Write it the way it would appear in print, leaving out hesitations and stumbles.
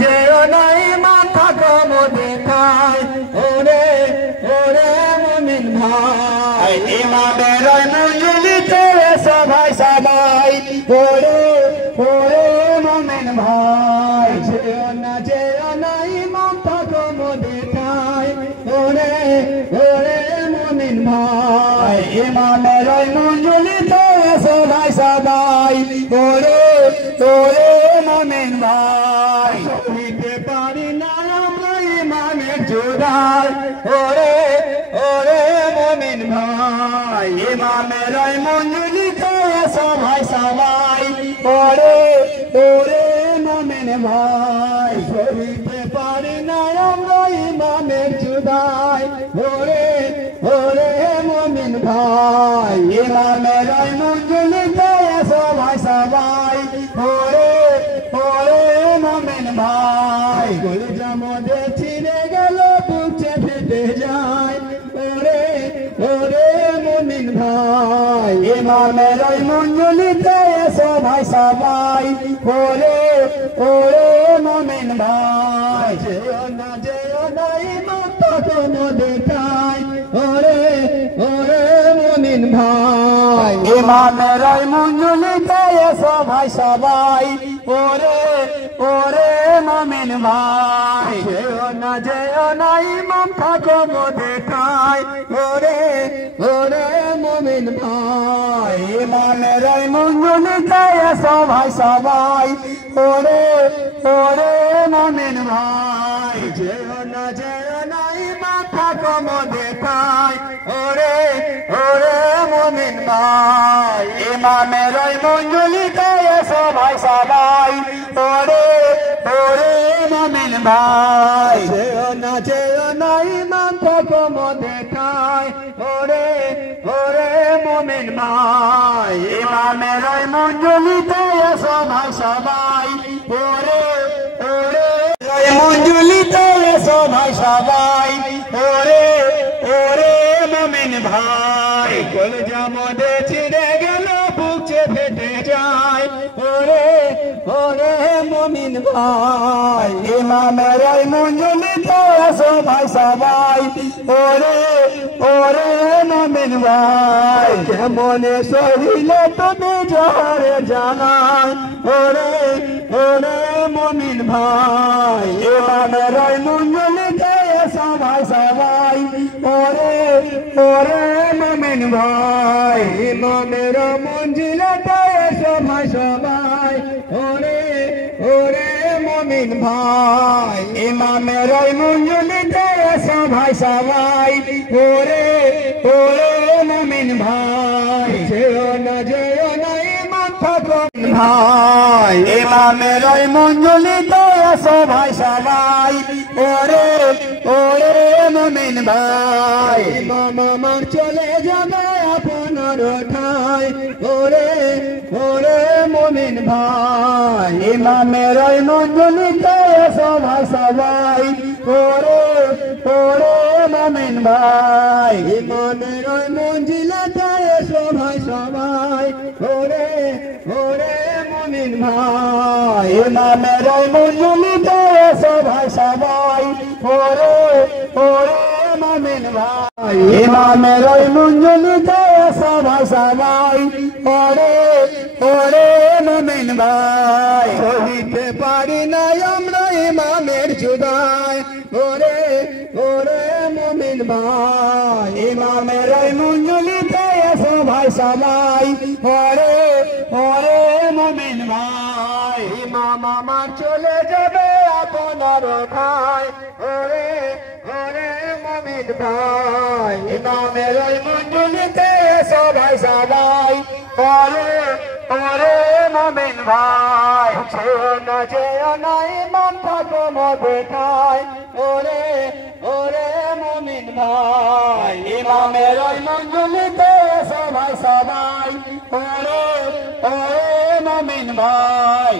যেও না ইমাম থাকো মোদের ঠাই ওরে ওরে মুমিন ভাই ইমামের মঞ্জুলিতে সবাই সবাই ওরে ওরে মুমিন ভাই যেও না ইমাম থাকো মোদের ঠাই ওরে ওরে মুমিন ভাই ইমামের মঞ্জুলিতে সবাই সবাই ওরে ওরে মুমিন ভাই সইতে পারি না আমরা ইমামের জুদাই ওরে ওরে মুমিন ভাই ইমামের মঞ্জুলিতে সবাই সবাই ওরে ওরে মুমিন ভাই সইতে পারি না আমরা ইমামের জুদাই ওরে ওরে মুমিন ভাই ইমামের মঞ্জুলিতে সবাই সবাই ওরে ওরে মুমিন ভাই কলিজা মধ্যে ছিঁড়ে গেল বুকে ফেটে যায় ওরে ওরে মুমিন ভাই ইমামের মঞ্জুলিতে সবাই সবাই ওরে ওরে মুমিন ভাই যেও না ইমাম থাকো মোদের ঠাই ওরে ওরে মুমিন ভাই ইমামের মঞ্জুলিতে সবাই সবাই ওরে ওরে মুমিন ভাই যেও না ইমাম থাকো মোদের ঠাই ওরে ওরে মুমিন ভাই ইমামের মঞ্জুলিতে সবাই সবাই ওরে ওরে মুমিন ভাই যেও না ইমাম থাকো মোদের ঠাই ওরে ওরে মুমিন ভাই ইমামের মঞ্জুলিতে সবাই সবাই ওরে ওরে মুমিন ভাই যেও না ইমাম থাকো মোদের ঠাই ওরে ওরে মুমিন ভাই ইমামের মঞ্জুলিতে সবাই সবাই ওরে ওরে মঞ্জুলিতে সবাই সবাই ওরে ওরে মুমিন ভাই কলিজা মধ্যে ছিঁড়ে গেল বুকে ফেটে যায় ওরে ওরে মুমিন ভাই ইমামের মঞ্জুলিতে সবাই সবাই ওরে ওরে মুমিন ভাই কেমনে শরীরে তুমি জহরে জানাই ওরে ওরে মুমিন ভাই ইমামের মঞ্জুলিতে সবাই সবাই ওরে ওরে মুমিন ভাই ইমামের মঞ্জিলাতে সবাই সবাই ওরে ওরে মুমিন ভাই ইমামের মঞ্জুলিতে সবাই সবাই ওরে ওরে মুমিন ভাই যেও না ইমাম থাকো ভাই ইমামের মঞ্জুলিতে সবাই সবাই ওরে ওরে মুমিন ভাই ইমাম আমার চলে যাবে আপনার ঠাই ওরে ওরে মুমিন ভাই ইমামের মঞ্জুলিতে সবাই সবাই ওরে ওরে মুমিন ভাই ইমামের মঞ্জিলাতে সবাই সবাই ওরে ওরে মুমিন ভাই ইমামের মঞ্জুলিতে সবাই সবাই ওরে ওরে মুমিন ভাই ইমামের মঞ্জুলিতে সবাই সবাই ওরে ওরে মুমিন ভাই সইতে পারি না আমরা ইমামের জুদাই ওরে ওরে মুমিন ভাই ইমামের মঞ্জুলিতে সবাই সবাই ওরে ওরে মুমিন ভাই ইমাম আমার চলে যাবে আপনার ঠাই ওরে ওরে মুমিন ভাই ইমামের মঞ্জুলিতে সবাই সবাই ওরে ওরে মুমিন ভাই যেও না ইমাম থাকো মোদের ঠাই ওরে ওরে মুমিন ভাই ইমামের মঞ্জুলিতে সবাই সবাই ওরে ওরে মুমিন ভাই